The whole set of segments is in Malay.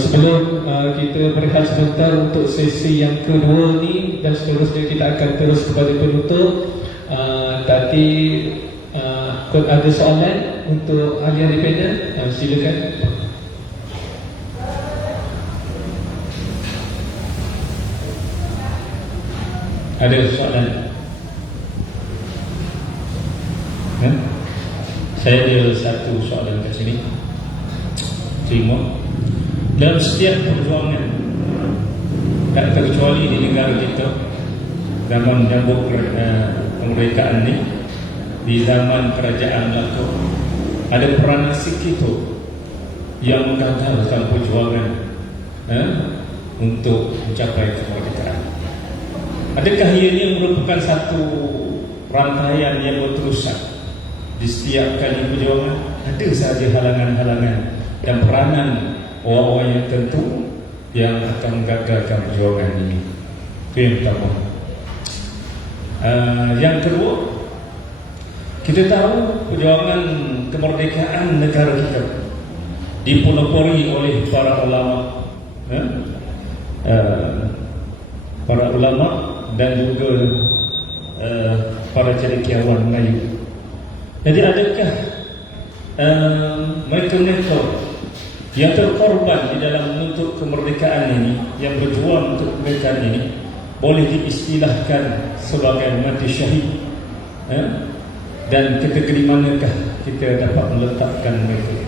Sebelum kita berehat sebentar untuk sesi yang kedua ni, dan seterusnya kita akan terus kepada penutup. Tadi ada soalan untuk ahli-ahli panel, silakan. Ada soalan? Saya ada satu soalan kat sini. Terima. Dalam setiap perjuangan, tak terkecuali di negara kita, zaman menyambut kemerdekaan ni, di zaman kerajaan Melaka, ada peranan kita yang menggagalkan perjuangan untuk mencapai kemerdekaan. Adakah ianya merupakan satu rantaian yang berterusan di setiap kali perjuangan? Ada sahaja halangan-halangan dan peranan orang-orang yang tentu yang akan menggagalkan perjuangan ini. Itu yang pertama. Yang kedua, kita tahu perjuangan kemerdekaan negara kita dipelopori oleh para ulama, dan juga para cendekiawan Melayu. Jadi adakah mereka-mereka yang terkorban di dalam menuntut kemerdekaan ini, yang berjuang untuk kemerdekaan ini, boleh diistilahkan sebagai mati syahid? Dan kategori manakah kita dapat meletakkan mereka?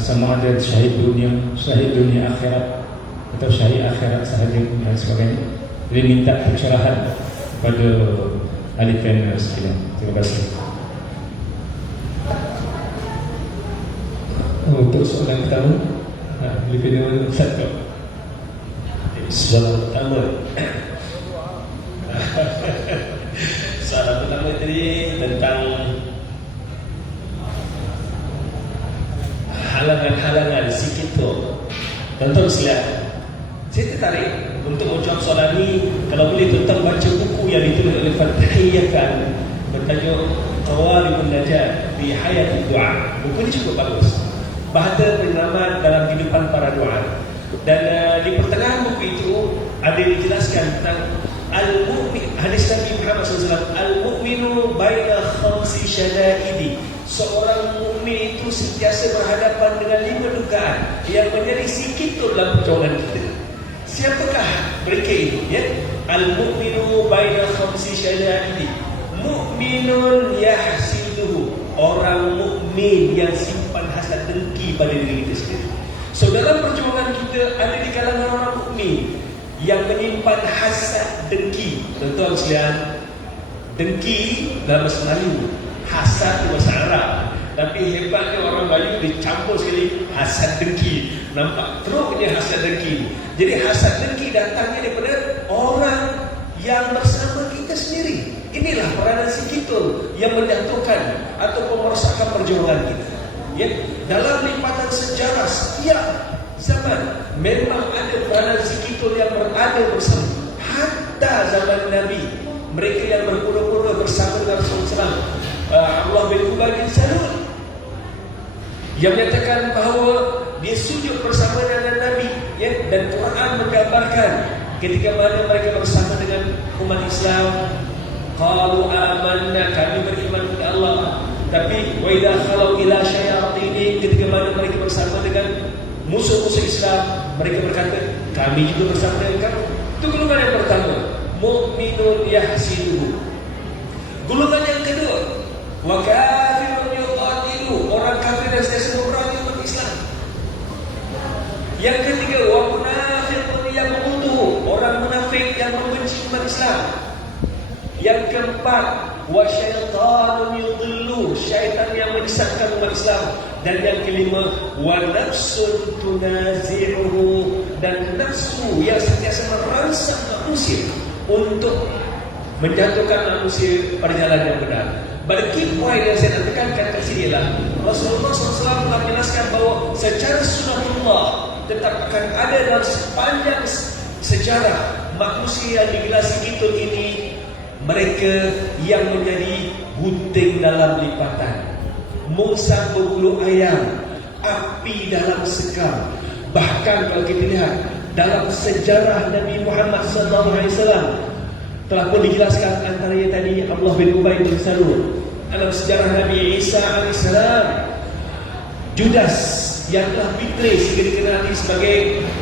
Sama ada syahid dunia akhirat, atau syahid akhirat sahaja dan sebagainya. Jadi minta pencerahan kepada ahli panel sekalian. Terima kasih. Untuk soalan pertama, lebih dengan satu. Soalan pertama. Soalan pertama tadi tentang halangan-halangan si kita. Tuan-tuan sekalian, saya tertarik untuk menjawab soalan ini. Kalau boleh tuan-tuan baca buku yang ditulis oleh Fatahiyah Khan bertajuk Qawaribun Najat fi Hayati Du'a. Buku ini cukup bagus. Bahtera penyelamat dalam kehidupan para du'a. Dan di pertengahan buku itu ada dijelaskan tentang al-mu'min, hadis Nabi Muhammad SAW, al-mu'minu baina khamsi syada'idi. Seorang mukmin itu sentiasa berhadapan dengan 5 dugaan yang menjadi sikit dalam perjuangan kita. Siapakah mereka ini? Ya? Al-mu'minu baina khamsi syada'idi. Mu'minun yahsiduhu. Orang mukmin yang simpan hasad dengki pada diri kita sendiri. So dalam perjuangan kita ada di kalangan orang mukmin yang menyimpan hasad dengki. Tuan-tuan sekalian, dengki dalam bahasa Melayu, hasad itu bahasa Arab. Tapi hebatnya orang Melayu dicampur sekali hasad dengki. Nampak teruknya hasad dengki. Jadi hasad dengki datangnya daripada orang yang bersama kita sendiri. Inilah peranan si kita yang menjatuhkan atau merosakkan perjuangan kita. Ya, dalam lipatan sejarah setiap zaman memang ada peranan si kita yang berada bersama. Hatta zaman Nabi, mereka yang berpura-pura bersama dengan Rasulullah, Abdullah bin Ubay bin Salul, yang menyatakan bahawa dia sujud bersama dengan Nabi, ya, dan Quran menggambarkan ketika mana mereka bersama dengan umat Islam, qalu amanna, kami beriman kepada Allah. Tapi wa idza khalau ila syayatin, ketika mana mereka bersama dengan musuh-musuh Islam, mereka berkata, kami juga bersama dengan kamu. Itu golongan yang pertama, mu'minun yahsiduhu. Golongan yang kedua, wa kafirun yuqatilu, orang kafir yang sentiasa memerangi umat Islam. Yang ketiga, wa munafiqun yaqutuhu, orang munafik yang membenci umat Islam. Yang keempat, wa syaitanun yudillu, syaitan yang menyesatkan umat Islam. Dan yang kelima, wa nafsun tunazi'uhu, dan nafsu yang sentiasa merangsang manusia untuk menjatuhkan manusia pada jalan yang benar. But the key point yang saya nak tekankan kat sini ialah Rasulullah SAW telah menjelaskan bahawa secara sunatullah tetap akan ada dalam sepanjang sejarah manusia yang digelasi kita ini, mereka yang menjadi gunting dalam lipatan, mungsang berbulu ayam, api dalam sekam. Bahkan kalau kita lihat dalam sejarah Nabi Muhammad SAW telah pun dijelaskan antaranya tadi Abdullah bin Ubay bin Salul. Dalam sejarah Nabi Isa AS, Judas yang telah betray, sehingga dikenali sebagai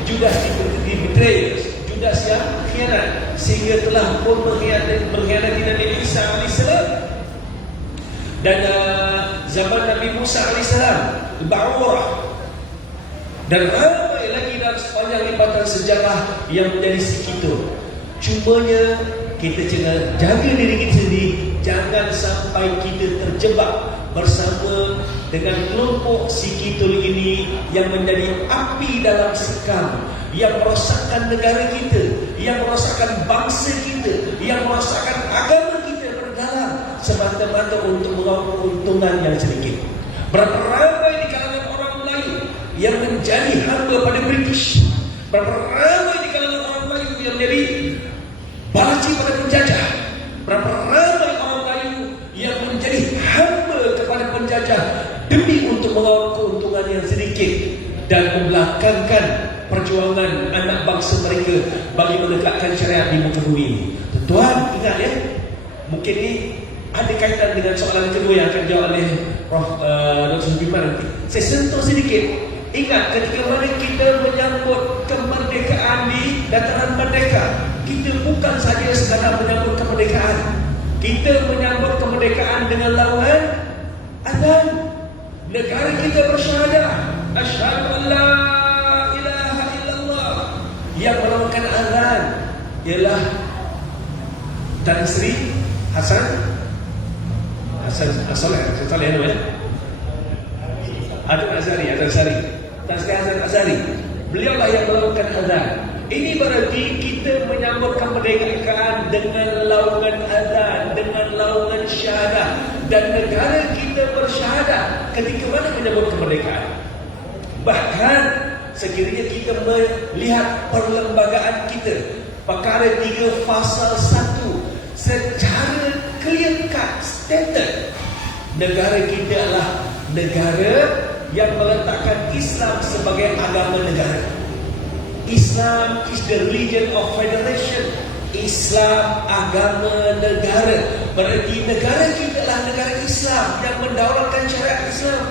Judas betray, Judas yang khianat, sehingga telah pun mengkhianati Nabi Isa AS. Dan zaman Nabi Musa AS, Ba'urah, dan ramai lagi dalam sepanjang lipatan sejarah yang menjadi segitu. Cumanya kita jaga diri kita sendiri, jangan sampai kita terjebak bersama dengan kelompok si Kitul ini yang menjadi api dalam sekam, yang merosakkan negara kita, yang merosakkan bangsa kita, yang merosakkan agama kita berdalam semata-mata untuk meraup keuntungan yang sedikit. Berapa ramai di kalangan orang Melayu yang menjadi hamba pada British, berapa ramai di kalangan orang Melayu yang menjadi balaci pada penjajah, berapa ramai orang Melayu yang menjadi hamba kepada penjajah demi untuk meraup keuntungan yang sedikit dan membelakangkan perjuangan anak bangsa mereka bagi menegakkan syariat di muka bumi ini. Tuan ingat ya, mungkin ini ada kaitan dengan soalan kedua yang akan dijawab oleh Prof. Dr. Sudirman nanti. Saya sentuh sedikit. Ingat ketika mana kita menyambut kemerdekaan di dataran merdeka, kita bukan saja sekadar menyambut kemerdekaan. Kita menyambut kemerdekaan dengan lawan azan. Negara kita bersyahadah, asyhadu an la ilaha illallah. Yang melakukan azan ialah Tan Sri Hasan Saleh namanya, Adnan Azhari, Tan Sri Hasan Azhari. Beliaulah yang melakukan azan. Ini berarti kita menyambut kemerdekaan dengan laungan azan, dengan laungan syahadah, dan negara kita bersyahadah ketika mana menyambut kemerdekaan. Bahkan sekiranya kita melihat perlembagaan kita, perkara 3 fasal 1 secara clear cut stated, negara kita adalah negara yang meletakkan Islam sebagai agama negara. Islam is the religion of federation. Islam agama negara. Berarti negara kita adalah negara Islam yang mendaulatkan syariat Islam.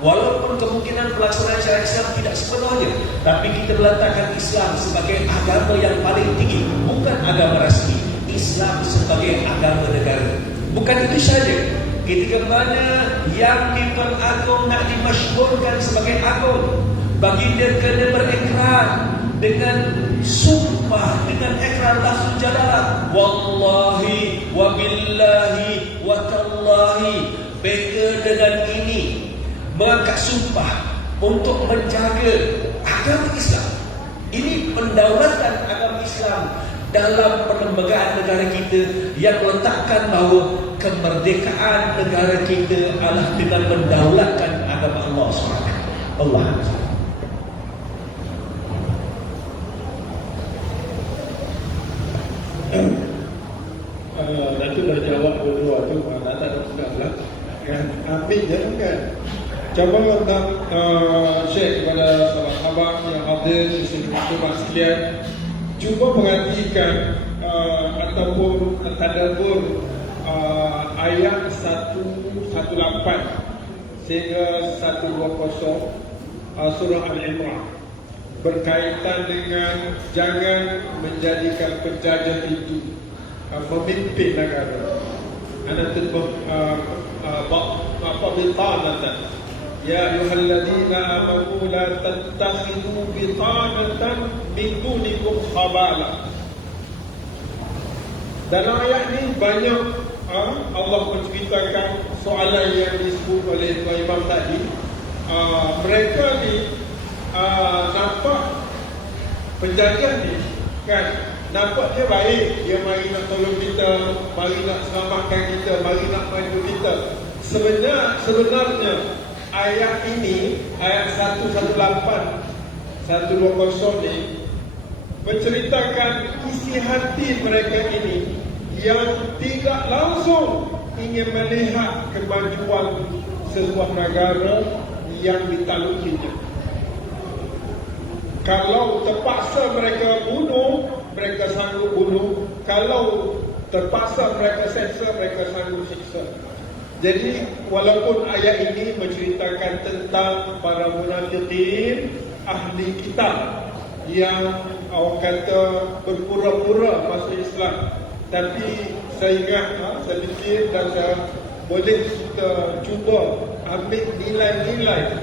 Walaupun kemungkinan pelaksanaan syariat Islam tidak sepenuhnya, tapi kita meletakkan Islam sebagai agama yang paling tinggi, bukan agama rasmi. Islam sebagai agama negara. Bukan itu saja. Ketika mana yang di-Tuan Agong nak dimasyhurkan sebagai agung, baginda kena berikrar dengan sumpah, dengan ikrar lafzul jalalah, wallahi wabillahi watallahi. Mereka dengan ini mengangkat sumpah untuk menjaga agama Islam. Ini pendaulatan agama Islam dalam perlembagaan negara kita yang meletakkan bahawa kemerdekaan negara kita adalah dengan mendaulatkan agama Allah SWT. Allah. Nanti dah jawab dua tu, tak ada masalah kan. Ambil je kan. Coba share kepada sahabat yang hadir di sini sekalian. Cuba perhatikan ataupun tadabbur ayat 118 sehingga 120 surah Al-Imran berkaitan dengan jangan menjadikan penjajah itu memimpin negara. Ana tadbur bitanatan ya ayyuhalladzina amanu la tattakhidhu bitanatan min dunikum khabala. Dalam ayat ini banyak Allah menceritakan soalan yang disebut oleh Tuan Imam tadi. Mereka ni nampak penjajah ni kan, nampak dia baik, dia mari nak tolong kita, mari nak selamatkan kita, mari nak bantu kita. Sebenarnya ayat ini, ayat 118 120 ni menceritakan isi hati mereka ini yang tidak langsung ingin melihat kemajuan sebuah negara yang ditalukinya. Kalau terpaksa mereka bunuh, mereka sanggup bunuh. Kalau terpaksa mereka seksa, mereka sanggup siksa. Jadi walaupun ayat ini menceritakan tentang para munafikin ahli kitab yang orang kata berpura-pura masuk Islam, tapi saya ingat, saya fikir dan saya boleh kita cuba ambil nilai-nilai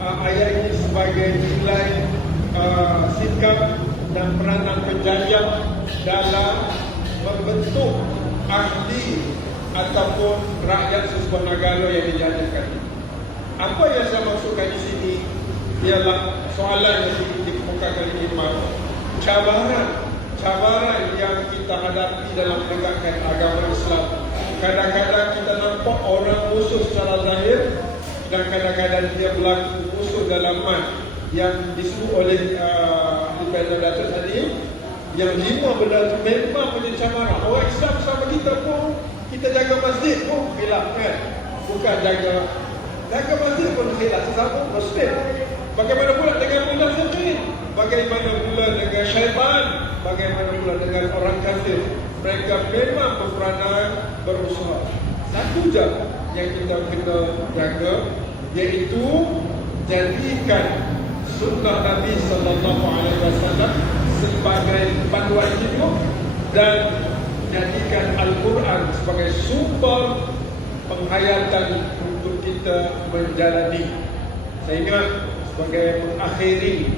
ayat ini sebagai nilai sikap dan peranan penjajah dalam membentuk ahli ataupun rakyat sebuah negara yang dijajakan. Apa yang saya maksudkan di sini ialah soalan yang dikemukakan oleh Imam, cabaran yang kita hadapi dalam menegakkan agama Islam. Kadang-kadang kita nampak orang musuh secara zahir dan kadang-kadang dia berlaku musuh dalaman yang disebut oleh Dr. Datuk tadi. Yang 5 benda itu memang menjadi cabaran. Orang Islam sama kita pun, kita jaga masjid pun khilaf kan. Bukan jaga masjid pun khilaf, sesama Muslim. Bagaimana pula dengan munafikin? Bagaimana pula dengan syaitan? Bagaimana pula dengan orang kafir? Mereka memang berperanan berusaha. Satu je yang kita kena jaga, iaitu jadikan sunnah Nabi sallallahu alaihi wasallam sebagai panduan hidup dan jadikan Al-Quran sebagai sumber penghayatan untuk kita menjalani. Saya ingat sebagai mengakhiri,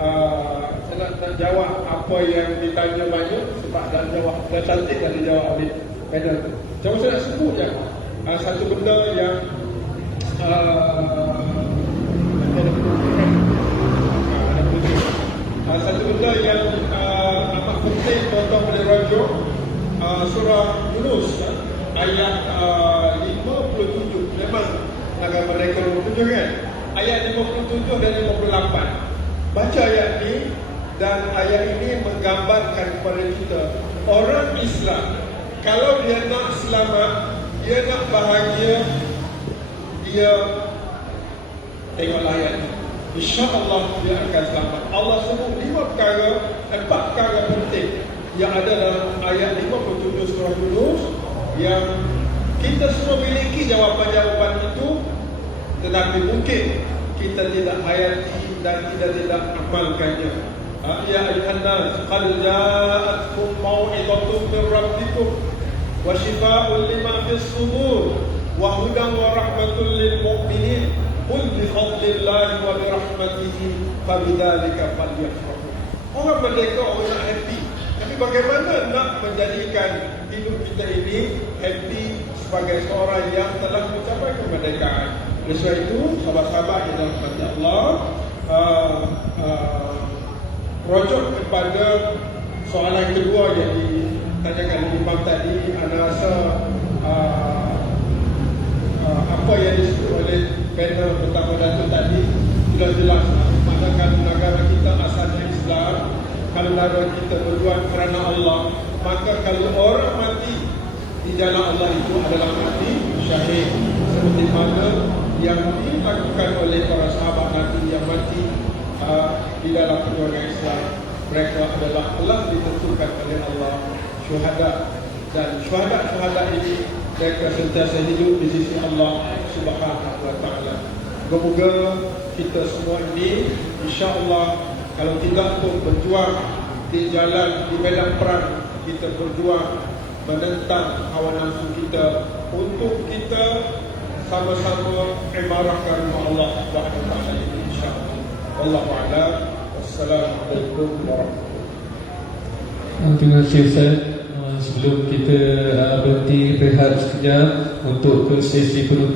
saya nak jawab apa yang ditanya banyak sebab dah jawab, dah cantik dah dijawab oleh panel. Cuma saya nak sebut je satu benda yang satu benda yang amat penting tuan-tuan boleh rujuk surah Yunus ayat 57. Memang agama mereka 57 kan? Ayat 57 dan 58. Baca ayat ini dan ayat ini menggambarkan kepada kita orang Islam kalau dia nak selamat, dia nak bahagia, dia tengoklah ayat ini. InsyaAllah dia akan selamat. Allah sebut 4 perkara penting yang ada dalam ayat 57 surah Yunus yang kita semua miliki jawapan-jawapan itu, tetapi mungkin kita tidak hayati dan kita tidak amalkannya. Ya ayuhan nas, qad ja'atkum mau'izatun min rabbikum wa shifaa'un lima fis sudur wa hudan wa rahmatun lil mu'minin. Qul bi fadlillahi wa bi rahmatihi fabidzalika falyafrahu. Orang merdeka, orang nak happy. Tapi bagaimana nak menjadikan hidup kita ini happy sebagai seorang yang telah mencapai kemerdekaan? Oleh sebab itu, sahabat-sahabat yang dalam hati Allah, rujuk kepada soalan kedua yang ditanyakan oleh Imam tadi. Ana rasa apa yang disebut oleh panel pertama Datuk tadi sudah jelas. Manakala negara kita asalnya Islam, kalau negara kita berjuang kerana Allah, maka kalau orang mati di jalan Allah itu adalah mati syahid, seperti mana yang dilakukan oleh para sahabat Nabi yang mati di dalam perjuangan Islam. Mereka adalah Allah ditentukan oleh Allah syuhada, dan syuhada ini mereka sentiasa hidup di sisi Allah Subhanahu wa taala. Semoga kita semua ini insya-Allah kalau tidak pun berjuang di jalan, di medan perang, kita berjuang menentang hawa nafsu kita untuk kita sama-sama imarahkan Allah Subhanahu wa taala ini insya-Allah. Wallahu a'lam. Wassalamualaikum warahmatullahi. Terima kasih Ustaz. Sebelum kita berhenti rehat sekejap untuk ke sesi penutup.